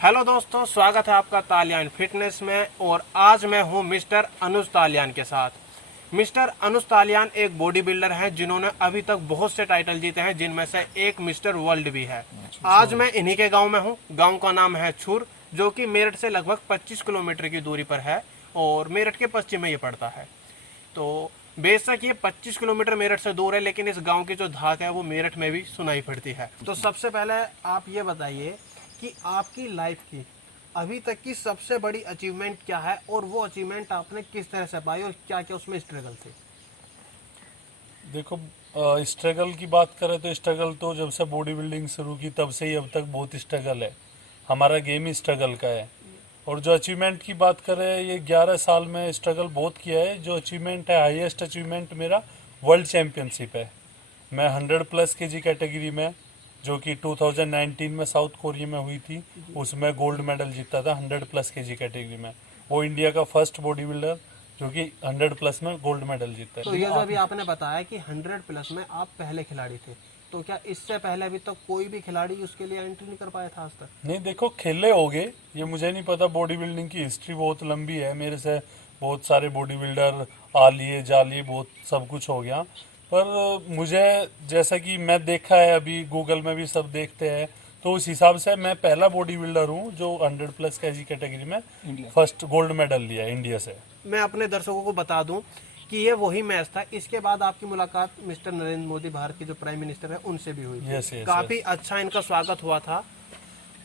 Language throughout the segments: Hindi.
हेलो दोस्तों, स्वागत है आपका तालियान फिटनेस में। और आज मैं हूं मिस्टर अनुज तालियान के साथ। मिस्टर अनुज तालियान एक बॉडी बिल्डर हैं जिन्होंने अभी तक बहुत से टाइटल जीते हैं, जिनमें से एक मिस्टर वर्ल्ड भी है। आज मैं इन्हीं के गांव में हूं। गांव का नाम है छुर, जो कि मेरठ से लगभग 25 किलोमीटर की दूरी पर है और मेरठ के पश्चिम में ये पड़ता है। तो बेशक ये 25 किलोमीटर मेरठ से दूर है, लेकिन इस गांव की जो धाक है वो मेरठ में भी सुनाई पड़ती है। तो सबसे पहले आप ये बताइए कि आपकी लाइफ की अभी तक की सबसे बड़ी अचीवमेंट क्या है और वो अचीवमेंट आपने किस तरह से पाई और क्या क्या उसमें स्ट्रगल थे। देखो, स्ट्रगल की बात करें तो स्ट्रगल तो जब से बॉडी बिल्डिंग शुरू की तब से ही अब तक बहुत स्ट्रगल है। हमारा गेम ही स्ट्रगल का है। और जो अचीवमेंट की बात करें, ये 11 साल में स्ट्रगल बहुत किया है। जो अचीवमेंट है, हाईएस्ट अचीवमेंट मेरा वर्ल्ड चैम्पियनशिप है। मैं 100+ केजी कैटेगरी में, जो कि 2019 में साउथ कोरिया में हुई थी, उसमें गोल्ड मेडल जीता था 100+ केजी कैटेगरी में। वो इंडिया का फर्स्ट बॉडी बिल्डर जो कि 100+ में गोल्ड मेडल जीता है। तो ये जो अभी आपने बताया कि 100+ में आप पहले खिलाड़ी थे, तो क्या इससे पहले अभी तक कोई भी खिलाड़ी उसके लिए एंट्री नहीं कर पाया था आज तक? नहीं, देखो, खेले हो गए, ये मुझे नहीं पता। बॉडी बिल्डिंग की हिस्ट्री बहुत लंबी है। मेरे से बहुत सारे बॉडी बिल्डर आ लिए जा लिए, बहुत सब कुछ हो गया। पर मुझे, जैसा कि मैं देखा है, अभी गूगल में भी सब देखते हैं, तो उस हिसाब से मैं पहला बॉडी बिल्डर हूँ जो 100+ केजी कैटेगरी में फर्स्ट गोल्ड मेडल लिया है इंडिया से। मैं अपने दर्शकों को बता दूं कि ये वही मैच था। इसके बाद आपकी मुलाकात मिस्टर नरेंद्र मोदी, भारत के जो प्राइम मिनिस्टर है, उनसे भी हुई थी। Yes yes. काफी अच्छा इनका स्वागत हुआ था।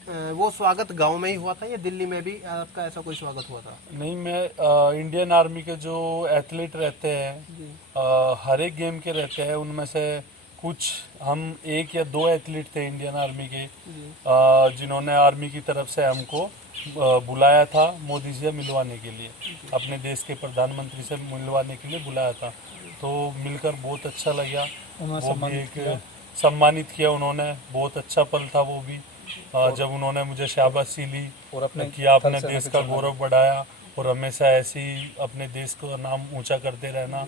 वो स्वागत गांव में ही हुआ था या दिल्ली में भी आपका ऐसा कोई स्वागत हुआ था? नहीं, मैं इंडियन आर्मी के जो एथलीट रहते हैं, हर एक गेम के रहते हैं, उनमें से कुछ, हम 1 या 2 एथलीट थे इंडियन आर्मी के, जिन्होंने आर्मी की तरफ से हमको बुलाया था मोदी से मिलवाने के लिए, अपने देश के प्रधानमंत्री से मिलवाने के लिए बुलाया था। तो मिलकर बहुत अच्छा लगा। वो भी एक सम्मानित किया उन्होंने। बहुत अच्छा पल था वो भी, जब उन्होंने मुझे शाबाशी ली और अपने किया, अपने देश का गौरव बढ़ाया और हमेशा ऐसे ही अपने देश का नाम ऊंचा करते रहना।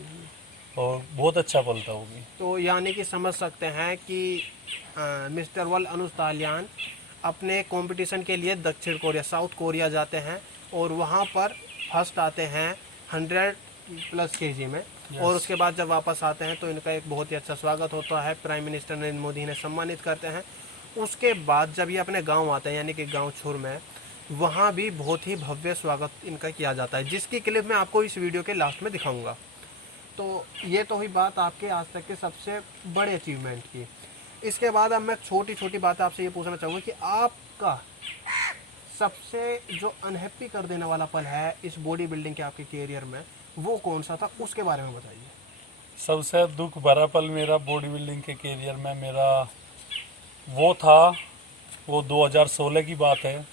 और बहुत अच्छा पल था वो भी। तो यानी कि समझ सकते हैं कि मिस्टर वर्ल्ड अनुज तालियान अपने कंपटीशन के लिए दक्षिण कोरिया, साउथ कोरिया जाते हैं और वहाँ पर फर्स्ट आते हैं 100+ केजी में। और उसके बाद जब वापस आते हैं तो इनका एक बहुत ही अच्छा स्वागत होता है। प्राइम मिनिस्टर नरेंद्र मोदी ने सम्मानित करते हैं। उसके बाद जब ये अपने गांव आते हैं, यानी कि गांव छुर में, वहाँ भी बहुत ही भव्य स्वागत इनका किया जाता है, जिसकी क्लिप मैं आपको इस वीडियो के लास्ट में दिखाऊंगा। तो ये तो हुई बात आपके आज तक के सबसे बड़े अचीवमेंट की। इसके बाद अब मैं छोटी छोटी बातें आपसे ये पूछना चाहूँगा कि आपका सबसे जो अनहैप्पी कर देने वाला पल है इस बॉडी बिल्डिंग के आपके करियर में, वो कौन सा था, उसके बारे में बताइए। सबसे दुख भरा पल मेरा बॉडी बिल्डिंग के करियर में मेरा वो था, वो 2016 की बात है।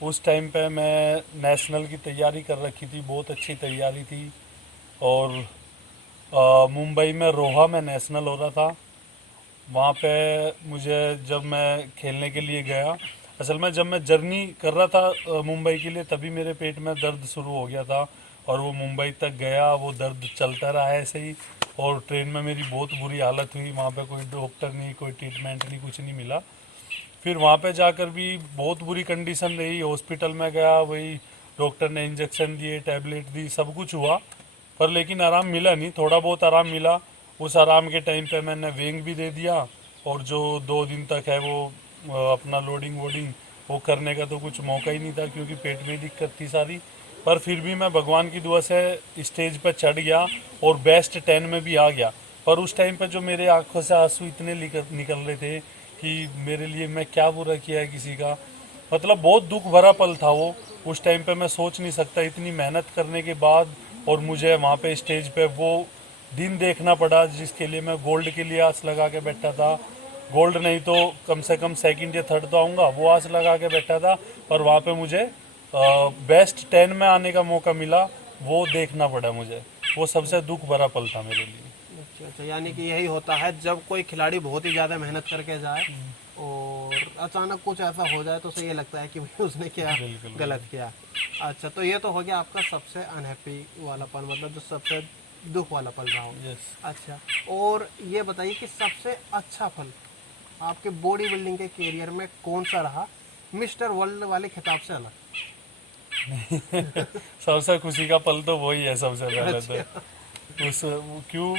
उस टाइम पे मैं नेशनल की तैयारी कर रखी थी, बहुत अच्छी तैयारी थी। और मुंबई में रोहा में नेशनल हो रहा था। वहाँ पे मुझे, जब मैं खेलने के लिए गया, असल में जब मैं जर्नी कर रहा था मुंबई के लिए, तभी मेरे पेट में दर्द शुरू हो गया था। और वो मुंबई तक गया, वो दर्द चलता रहा ऐसे ही। और ट्रेन में मेरी बहुत बुरी हालत हुई। वहाँ पे कोई डॉक्टर नहीं, कोई ट्रीटमेंट नहीं, कुछ नहीं मिला। फिर वहाँ पे जाकर भी बहुत बुरी कंडीशन रही। हॉस्पिटल में गया, वही डॉक्टर ने इंजेक्शन दिए, टैबलेट दी, सब कुछ हुआ, पर लेकिन आराम मिला नहीं। थोड़ा बहुत आराम मिला। उस आराम के टाइम पे मैंने वेंग भी दे दिया। और जो 2 दिन तक है वो अपना लोडिंग वोडिंग वो करने का तो कुछ मौका ही नहीं था, क्योंकि पेट में दिक्कत थी सारी। पर फिर भी मैं भगवान की दुआ से स्टेज पर चढ़ गया और बेस्ट 10 में भी आ गया। पर उस टाइम पे जो मेरे आंखों से आंसू इतने निकल रहे थे कि मेरे लिए मैं क्या बुरा किया है किसी का। मतलब बहुत दुख भरा पल था वो। उस टाइम पे मैं सोच नहीं सकता, इतनी मेहनत करने के बाद और मुझे वहाँ पे स्टेज पे वो दिन देखना पड़ा जिसके लिए मैं गोल्ड के लिए आस लगा के बैठा था। गोल्ड नहीं तो कम से कम सेकंड या थर्ड तो आऊँगा, वो आस लगा के बैठा था। पर वहाँ पे मुझे बेस्ट 10 में आने का मौका मिला, वो देखना पड़ा मुझे। वो सबसे दुख भरा पल था मेरे लिए। अच्छा अच्छा, यानी कि यही होता है जब कोई खिलाड़ी बहुत ही ज़्यादा मेहनत करके जाए और अचानक कुछ ऐसा हो जाए तो उसे ये लगता है कि भाई उसने क्या बिल्कुल गलत किया। अच्छा, तो ये तो हो गया आपका सबसे अनहैप्पी वाला पल, मतलब जो सबसे दुख वाला पल रहा हो। यस। अच्छा, और ये बताइए कि सबसे अच्छा पल आपके बॉडी बिल्डिंग के करियर में कौन सा रहा मिस्टर वर्ल्ड वाले खिताब से अलग? सबसे खुशी का पल तो वही है सबसे पहले तो। क्यों,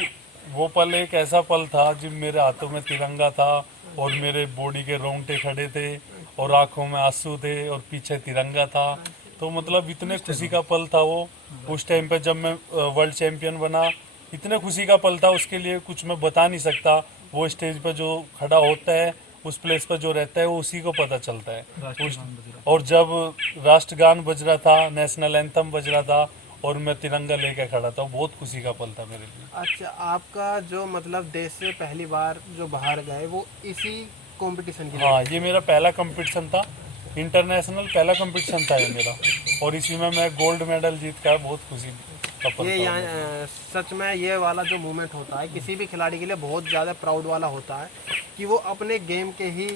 वो पल एक ऐसा पल था जब मेरे हाथों में तिरंगा था और मेरे बॉडी के रोंगटे खड़े थे और आंखों में आंसू थे और पीछे तिरंगा था। तो मतलब इतने खुशी का पल था वो। उस टाइम पे जब मैं वर्ल्ड चैंपियन बना, इतने खुशी का पल था, उसके लिए कुछ मैं बता नहीं सकता। वो स्टेज पर जो खड़ा होता है, उस प्लेस पर जो रहता है, वो उसी को पता चलता है। और जब राष्ट्रगान बज रहा था, नेशनल एंथम बज रहा था और मैं तिरंगा लेकर खड़ा था, बहुत खुशी का पल था मेरे लिए। अच्छा, आपका जो मतलब देश से पहली बार जो बाहर गए वो इसी कंपटीशन के लिए? हाँ, ये मेरा पहला कंपटीशन था, इंटरनेशनल पहला कंपटीशन था ये मेरा, और इसी में मैं गोल्ड मेडल जीत कर बहुत खुशी का पल ये था यहाँ मेरे। सच में ये वाला जो मूवमेंट होता है किसी भी खिलाड़ी के लिए बहुत ज़्यादा प्राउड वाला होता है कि वो अपने गेम के ही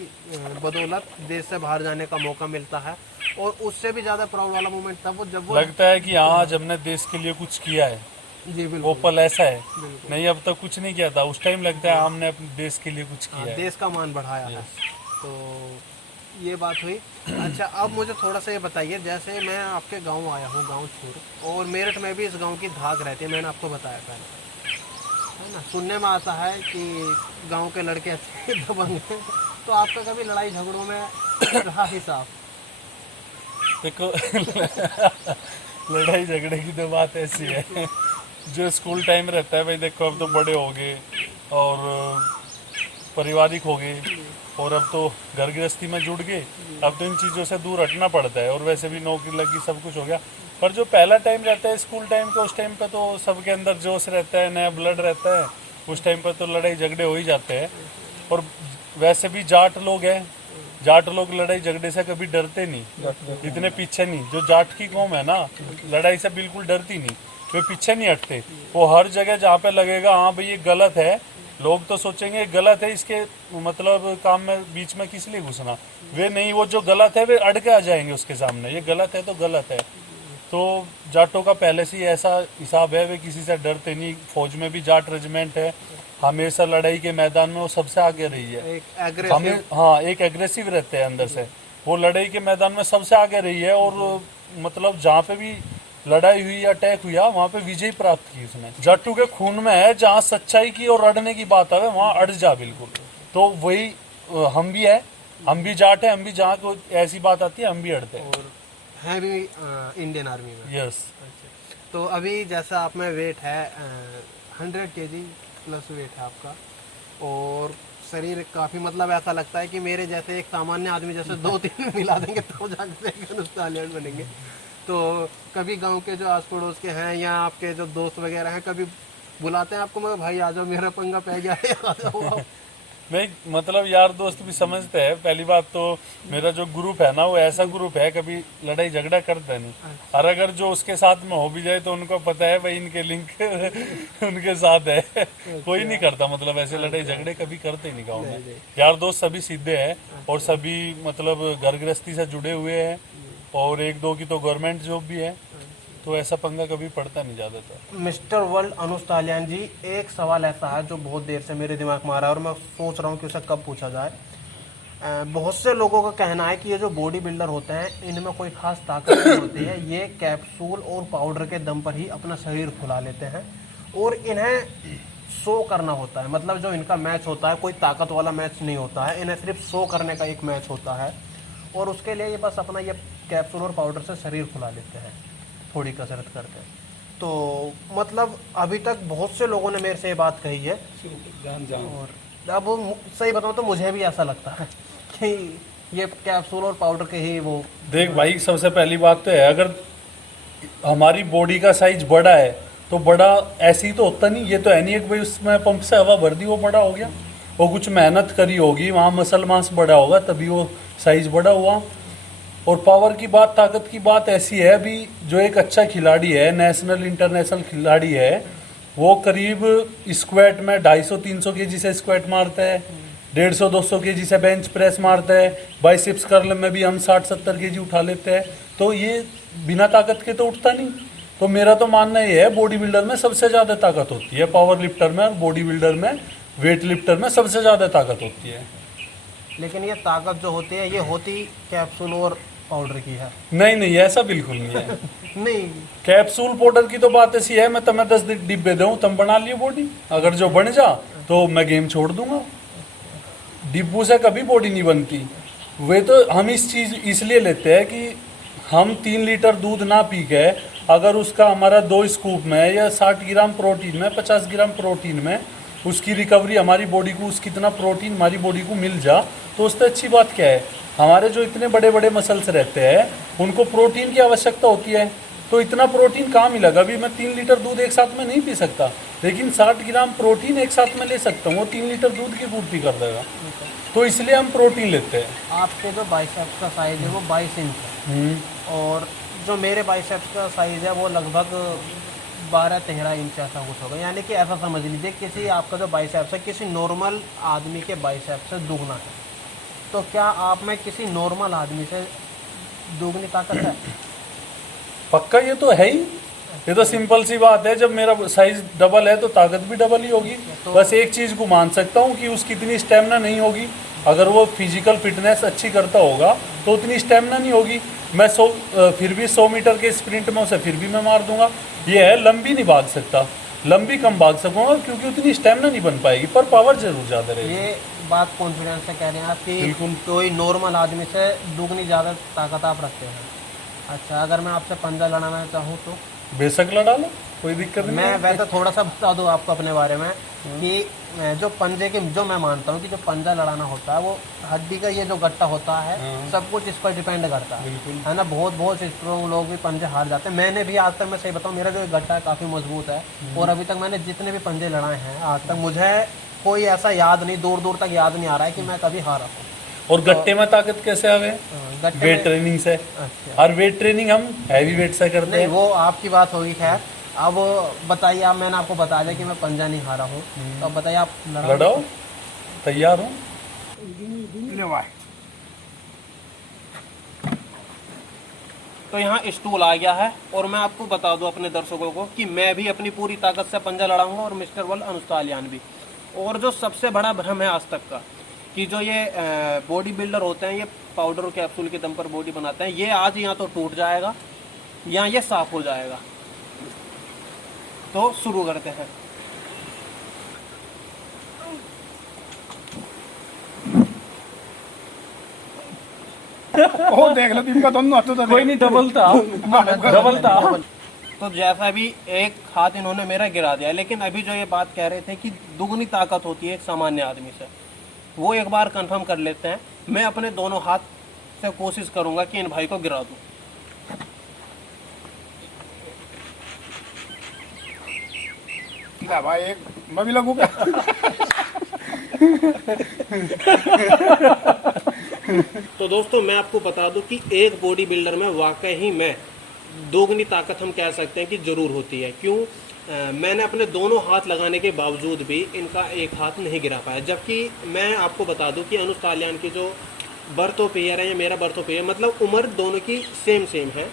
बदौलत देश से बाहर जाने का मौका मिलता है। और उससे भी ज़्यादा प्राउड वाला मूवमेंट था वो जब वो लगता है कि हाँ, आज हमने देश के लिए कुछ किया है। जी वो बिल्कुल पल ऐसा है, बिल्कुल। नहीं अब तक कुछ नहीं किया था, उस टाइम लगता है हमने अपने देश के लिए कुछ हाँ, किया है। देश का मान बढ़ाया है। तो ये बात हुई। अच्छा, अब मुझे थोड़ा सा ये बताइए, जैसे मैं आपके गांव आया हूँ, गांव छूर, और मेरठ में भी इस गांव की धाक रहती है, मैंने आपको बताया पहले, है ना। सुनने में आता है कि गांव के लड़के अच्छे दबंग हैं। तो आपका कभी लड़ाई झगड़ों में रहा हिसाब? देखो लड़ाई झगड़े की तो बात ऐसी है, जो स्कूल टाइम रहता है भाई, देखो अब तो बड़े हो गए और पारिवारिक हो गए और अब तो घर गृहस्थी में जुड़ गए। अब तो इन चीज़ों से दूर हटना पड़ता है, और वैसे भी नौकरी लगी, सब कुछ हो गया। पर जो पहला टाइम रहता है स्कूल टाइम का, उस टाइम पे तो सबके अंदर जोश रहता है, नया ब्लड रहता है, उस टाइम पर तो लड़ाई झगड़े हो ही जाते हैं। और वैसे भी जाट लोग हैं, जाट लोग लड़ाई झगड़े से कभी डरते नहीं, इतने पीछे नहीं। जो जाट की कौम है ना, लड़ाई से बिल्कुल डरती नहीं, वे पीछे नहीं हटते। वो हर जगह जहाँ पे लगेगा हाँ भाई ये गलत है, लोग तो सोचेंगे ये गलत है, इसके मतलब काम में बीच में किस लिए घुसना, वे नहीं, वो जो गलत है वे अड़ के आ जाएंगे उसके सामने, ये गलत है तो गलत है। तो जाटों का पहले से ही ऐसा हिसाब है, वे किसी से डरते नहीं। फौज में भी जाट रेजिमेंट है, हमेशा लड़ाई के मैदान में वो सबसे आगे रही है। एक एग्रेसिव, हमें हाँ, एक एग्रेसिव रहते हैं अंदर से, वो लड़ाई के मैदान में सबसे आगे रही है। और मतलब जहाँ पे भी लड़ाई हुई या अटैक हुआ, वहाँ पे विजय प्राप्त की उसने। जाटू के खून में है, जहाँ सच्चाई की और अड़ने की बात है वहाँ अड़ जा बिल्कुल। तो वही हम भी है, हम भी जाट है, हम भी जहाँ को ऐसी बात आती है हम भी अड़ते हैं। और हैं भी इंडियन आर्मी में? यस। अच्छा, तो अभी जैसा आप में वेट है 100 kg प्लस वेट है आपका, और शरीर काफ़ी मतलब ऐसा लगता है कि मेरे जैसे एक सामान्य आदमी जैसे 2-3 मिला देंगे तो जाकर स्टालियन बनेंगे। तो कभी गांव के जो आस पड़ोस के हैं या आपके जो दोस्त वगैरह हैं, कभी बुलाते हैं आपको, मगर भाई आ जाओ मेरा पंगा पै गया है, आ जाओ आप? नहीं, मतलब यार दोस्त भी समझते हैं। पहली बात तो मेरा जो ग्रुप है ना, वो ऐसा ग्रुप है कभी लड़ाई झगड़ा करता नहीं। और अगर जो उसके साथ में हो भी जाए तो उनको पता है भाई इनके लिंक उनके साथ है। कोई नहीं करता, मतलब ऐसे लड़ाई झगड़े कभी करते नहीं गाँव में। यार दोस्त सभी सीधे हैं और सभी मतलब घर गृहस्थी से जुड़े हुए हैं, और एक दो की तो गवर्नमेंट जॉब भी है, तो ऐसा पंगा कभी पड़ता नहीं ज़्यादातर। मिस्टर वर्ल्ड अनुज तालियान जी, एक सवाल ऐसा है जो बहुत देर से मेरे दिमाग में आ रहा है और मैं सोच रहा हूँ कि उसे कब पूछा जाए। बहुत से लोगों का कहना है कि ये जो बॉडी बिल्डर होते हैं इनमें कोई खास ताकत नहीं होती है, ये कैप्सूल और पाउडर के दम पर ही अपना शरीर फुला लेते हैं और इन्हें शो करना होता है। मतलब जो इनका मैच होता है कोई ताकत वाला मैच नहीं होता है, इन्हें सिर्फ शो करने का एक मैच होता है, और उसके लिए ये बस अपना ये कैप्सूल और पाउडर से शरीर फुला लेते हैं, थोड़ी कसरत करते हैं। तो मतलब अभी तक बहुत से लोगों ने मेरे से ये बात कही है, और अब सही बताऊं तो मुझे भी ऐसा लगता है कि ये कैप्सूल और पाउडर के ही वो। देख भाई, सबसे पहली बात तो है, अगर हमारी बॉडी का साइज बड़ा है तो बड़ा ऐसे ही तो होता नहीं। ये तो है नहीं एक भाई उसमें पंप से हवा भर दी वो बड़ा हो गया, वो कुछ मेहनत करी होगी, वहाँ मसल मास बड़ा होगा तभी वो साइज बड़ा हुआ। और पावर की बात, ताकत की बात ऐसी है, अभी जो एक अच्छा खिलाड़ी है, नेशनल इंटरनेशनल खिलाड़ी है, वो करीब स्क्वाट में 250-300 kg से स्क्वाट मारता है, 150-200 kg से बेंच प्रेस मारता है, बाइसेप्स कर्ल में भी हम 60-70 kg उठा लेते हैं। तो ये बिना ताकत के तो उठता नहीं। तो मेरा तो मानना ये है, बॉडी बिल्डर में सबसे ज़्यादा ताकत होती है, पावर लिफ्टर में और बॉडी बिल्डर में, वेट लिफ्टर में सबसे ज़्यादा ताकत होती है। लेकिन ये ताकत जो होती है ये होती कैप्सूल और पाउडर की है। नहीं नहीं, ऐसा बिल्कुल नहीं है। नहीं, कैप्सूल पाउडर की तो बात ऐसी है, मैं तुम्हें 10 डिब्बे दूं तुम बना लियो बॉडी, अगर जो बन जा तो मैं गेम छोड़ दूंगा। डिब्बू से कभी बॉडी नहीं बनती। वे तो हम इस चीज़ इसलिए लेते हैं कि हम 3 लीटर दूध ना पी के, अगर उसका हमारा 2 स्कूप में या 60 ग्राम प्रोटीन में 50 ग्राम प्रोटीन में उसकी रिकवरी हमारी बॉडी को, उस कितना प्रोटीन हमारी बॉडी को मिल जा, तो उससे अच्छी बात क्या है। हमारे जो इतने बड़े बड़े मसल्स रहते हैं उनको प्रोटीन की आवश्यकता होती है, तो इतना प्रोटीन कहाँ मिलेगा। अभी मैं 3 लीटर दूध एक साथ में नहीं पी सकता, लेकिन 60 ग्राम प्रोटीन एक साथ में ले सकता हूँ, वो 3 लीटर दूध की पूर्ति कर देगा। तो इसलिए हम प्रोटीन लेते हैं। आपके जो बाइसेप्स का साइज है वो 22 इंच है, और जो मेरे बाइसेप्स का साइज है वो लगभग 12-13 इंच ऐसा कुछ होगा। यानी कि ऐसा समझ लीजिए किसी आपका जो बाइसेप्स है किसी नॉर्मल आदमी के बाइसेप्स से दुगना है। तो क्या आप में किसी नॉर्मल आदमी से दुगनी ताकत है? पक्का, ये तो है ही। ये तो सिंपल सी बात है, जब मेरा साइज डबल है तो ताकत भी डबल ही होगी। बस एक चीज़ को मान सकता हूँ कि उसकी इतनी स्टेमिना नहीं होगी। अगर वो फिजिकल फिटनेस अच्छी करता होगा तो उतनी स्टेमिना नहीं होगी। मैं फिर भी 100 मीटर के स्प्रिंट में उसे फिर भी मैं मार दूंगा। ये है, लंबी नहीं भाग सकता, लंबी कम भाग सकूंगा क्योंकि उतनी स्टेमिना नहीं बन पाएगी, पर पावर जरूर ज़्यादा रहेगी। ये बात कॉन्फिडेंस से कह रहे हैं आप कि बिल्कुल। कोई नॉर्मल आदमी से दुगनी ज़्यादा ताकत आप रखते हैं। अच्छा, अगर मैं आपसे पंजा लड़ाना चाहूँ तो? बेशक लड़ा लो, कोई दिक्कत नहीं मैं है। वैसे थोड़ा सा बता दूँ आपको अपने बारे में कि जो पंजे के, जो मैं मानता हूँ कि जो पंजा लड़ाना होता है वो हड्डी का ये जो गट्टा होता है सब कुछ इस पर डिपेंड करता है ना। बहुत स्ट्रॉन्ग लोग भी पंजे हार जाते हैं। मैंने भी आज तक, मैं सही बताऊँ, मेरा जो ये गट्टा है काफ़ी मजबूत है, और अभी तक मैंने जितने भी पंजे लड़ाए हैं आज तक मुझे कोई ऐसा याद नहीं, दूर दूर तक याद नहीं आ रहा है कि मैं कभी हारा हूँ। और गट्टे में ताकत कैसे आवे? गट्टे वेट में, ट्रेनिंग से। अच्छा, और वेट ट्रेनिंग हम हैवी वेट से करते नहीं हैं। वो आपकी बात होगी। खैर, अब बताइए, आप, मैंने आपको बता दिया कि मैं पंजा नहीं हारा हूँ, तो अब बताइए आप लड़ाओ, तैयार हूँ। तो यहाँ स्टूल आ गया है, और मैं आपको बता दूं अपने दर्शकों को कि मैं भी अपनी पूरी ताकत से पंजा लड़ाऊंगा, और मिस्टर वर्ल्ड अनुस्तालियान भी। और जो सबसे बड़ा भ्रम है आज तक का कि जो ये बॉडी बिल्डर होते हैं ये पाउडर और कैप्सूल के दम पर बॉडी बनाते हैं, ये आज या तो टूट जाएगा या ये साफ हो जाएगा। तो शुरू करते हैं। ओ देख लो इनका दोनों हाथों तक कोई नहीं, डबल था, डबल था। तो जैसा भी एक हाथ इन्होंने मेरा गिरा दिया, लेकिन अभी जो ये बात कह रहे थे कि दुगनी ताकत होती है एक सामान्य आदमी से, वो एक बार कंफर्म कर लेते हैं। मैं अपने दोनों हाथ से कोशिश करूंगा कि इन भाई को गिरा दूं। ले भाई एक मैं भी लगूं क्या? तो दोस्तों मैं आपको बता दूं कि एक बॉडी बिल्डर में वाकई ही में दोगुनी ताकत हम कह सकते हैं कि जरूर होती है। क्यों? मैंने अपने दोनों हाथ लगाने के बावजूद भी इनका एक हाथ नहीं गिरा पाया। जबकि मैं आपको बता दूं कि अनुज तालियान की जो बर्थोपेयर है या मेरा बर्थोपेयर, मतलब उम्र दोनों की सेम है,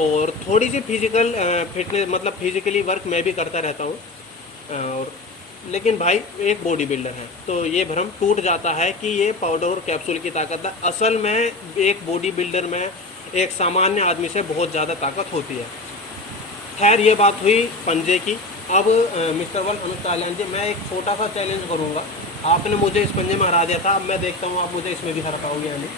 और थोड़ी सी फिजिकल फिटनेस, मतलब फिजिकली वर्क मैं भी करता रहता हूँ, और लेकिन भाई एक बॉडी बिल्डर है। तो ये भ्रम टूट जाता है कि ये पाउडर और कैप्सूल की ताकत है। असल में एक बॉडी बिल्डर में एक सामान्य आदमी से बहुत ज़्यादा ताकत होती है। खैर, ये बात हुई पंजे की। अब मिस्टर वर्ल्ड अनुज तालियान जी, मैं एक छोटा सा चैलेंज करूँगा। आपने मुझे इस पंजे में हरा दिया था, अब मैं देखता हूँ आप मुझे इसमें भी हरा पाओगे या नहीं।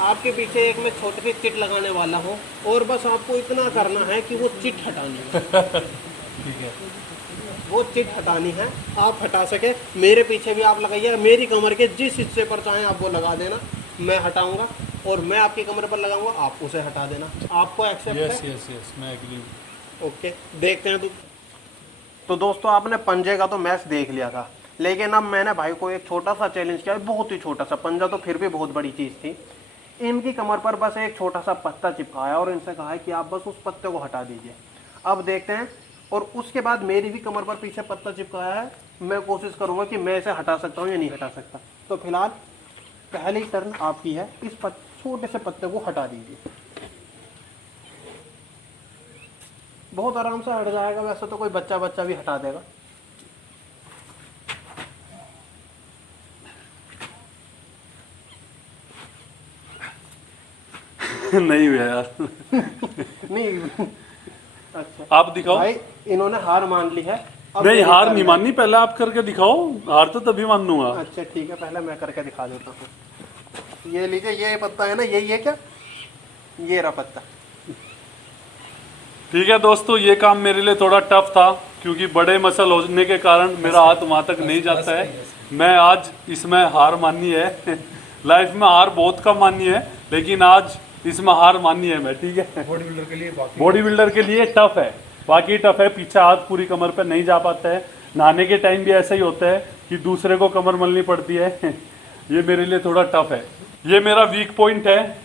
आपके पीछे एक मैं छोटी सी चिट लगाने वाला हूँ, और बस आपको इतना करना है कि वो चिट हटानी है। ठीक है, वो चिट हटानी है, आप हटा सके। मेरे पीछे भी आप लगाइए, मेरी कमर के जिस हिस्से पर चाहें आप वो लगा देना, मैं हटाऊंगा, और मैं आपकी कमर पर लगाऊंगा, आप उसे हटा देना। आपको एक्सेप्ट यस है? यस यस, मैं एग्री हूँ। ओके, देखते हैं। तो दोस्तों आपने पंजे का तो मैच देख लिया था, लेकिन अब मैंने भाई को एक छोटा सा चैलेंज किया, बहुत ही छोटा सा। पंजा तो फिर भी बहुत बड़ी चीज़ थी। इनकी कमर पर बस एक छोटा सा पत्ता चिपकाया और इनसे कहा है कि आप बस उस पत्ते को हटा दीजिए। अब देखते हैं। और उसके बाद मेरी भी कमर पर पीछे पत्ता चिपकाया है, मैं कोशिश करूंगा कि मैं इसे हटा सकता हूँ या नहीं हटा सकता। तो फिलहाल पहली टर्न आपकी है, इस छोटे से पत्ते को हटा दीजिए। बहुत आराम से हट जाएगा, वैसे तो कोई बच्चा भी हटा देगा। नहीं हुआ यार। नहीं अच्छा आप दिखाओ। भाई इन्होंने हार मान ली है। अब नहीं ये हार करना नहीं है। माननी, पहले आप करके दिखाओ, हार तो तभी मान लूंगा। अच्छा ठीक है, पहले मैं करके दिखा देता हूँ। ये लीजिए, ये पत्ता है ना, यही है क्या? ये रहा पत्ता। ठीक है दोस्तों, ये काम मेरे लिए थोड़ा टफ था क्योंकि बड़े मसल होने के कारण मेरा हाथ वहां तक नहीं जाता है। मैं आज इसमें हार मानी है। लाइफ में हार बहुत कम मानी है, लेकिन आज इसमें हार मानी है मैं। ठीक है, बॉडी बिल्डर के लिए बॉडी बिल्डर के लिए टफ है, बाकी टफ है। पीछे हाथ पूरी कमर पे नहीं जा पाता है। नहाने के टाइम भी ऐसा ही होता है कि दूसरे को कमर मलनी पड़ती है। ये मेरे लिए थोड़ा टफ है, ये मेरा वीक पॉइंट है।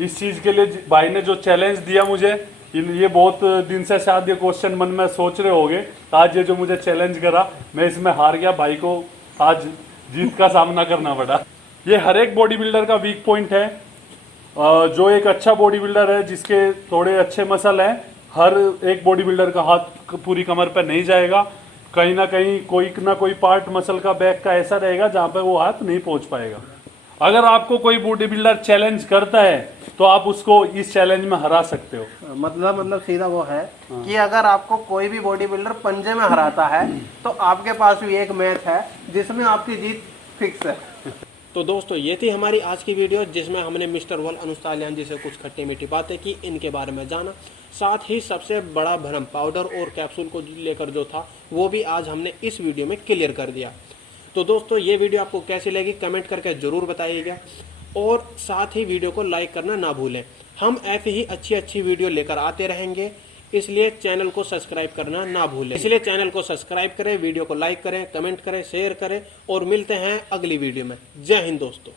इस चीज़ के लिए भाई ने जो चैलेंज दिया मुझे, ये बहुत दिन से शायद ये क्वेश्चन मन में सोच रहे होगे। आज ये जो मुझे चैलेंज करा, मैं इसमें हार गया, भाई को आज जीत का सामना करना पड़ा। ये हर एक बॉडी बिल्डर का वीक पॉइंट है। जो एक अच्छा बॉडी बिल्डर है, जिसके थोड़े अच्छे मसल हैं, हर एक बॉडी बिल्डर का हाथ पूरी कमर पर नहीं जाएगा। कहीं ना कहीं कोई ना कोई पार्ट मसल का बैक का ऐसा रहेगा जहाँ पे वो हाथ नहीं पहुँच पाएगा। अगर आपको कोई बॉडी बिल्डर चैलेंज करता है तो आप उसको इस चैलेंज में हरा सकते हो। मतलब सीधा वो है कि अगर आपको कोई भी बॉडी बिल्डर पंजे में हराता है तो आपके पास भी एक मैच है जिसमें आपकी जीत फिक्स है। तो दोस्तों ये थी हमारी आज की वीडियो, जिसमें हमने मिस्टर वल अनुज तालियान जी से कुछ खट्टी मीठी बातें की, इनके बारे में जाना। साथ ही सबसे बड़ा भ्रम पाउडर और कैप्सूल को लेकर जो था वो भी आज हमने इस वीडियो में क्लियर कर दिया। तो दोस्तों ये वीडियो आपको कैसी लगी कमेंट करके ज़रूर बताइएगा, और साथ ही वीडियो को लाइक करना ना भूलें। हम ऐसी ही अच्छी वीडियो लेकर आते रहेंगे, इसलिए चैनल को सब्सक्राइब करना ना भूलें। इसलिए चैनल को सब्सक्राइब करें, वीडियो को लाइक करें, कमेंट करें, शेयर करें, और मिलते हैं अगली वीडियो में। जय हिंद दोस्तों।